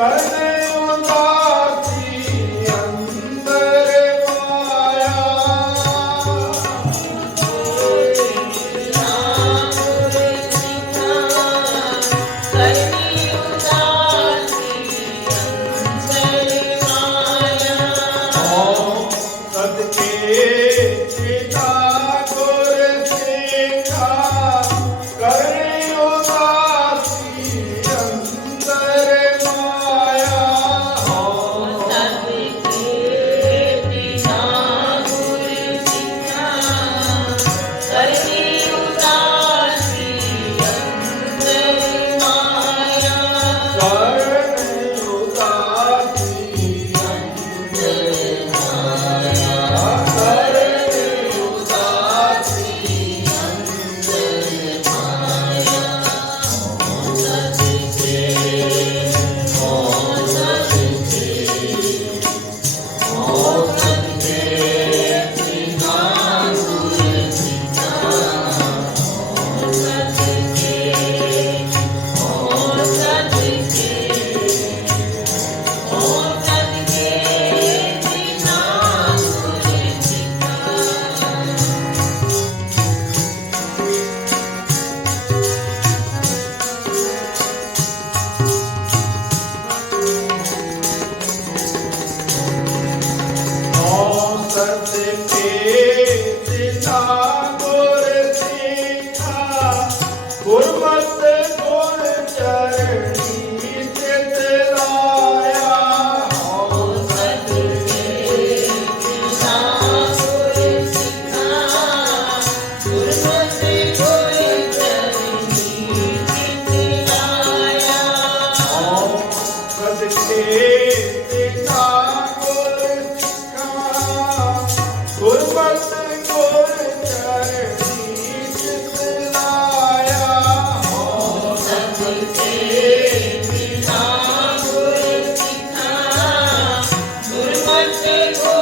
Amém. Francisco.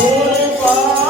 Oh,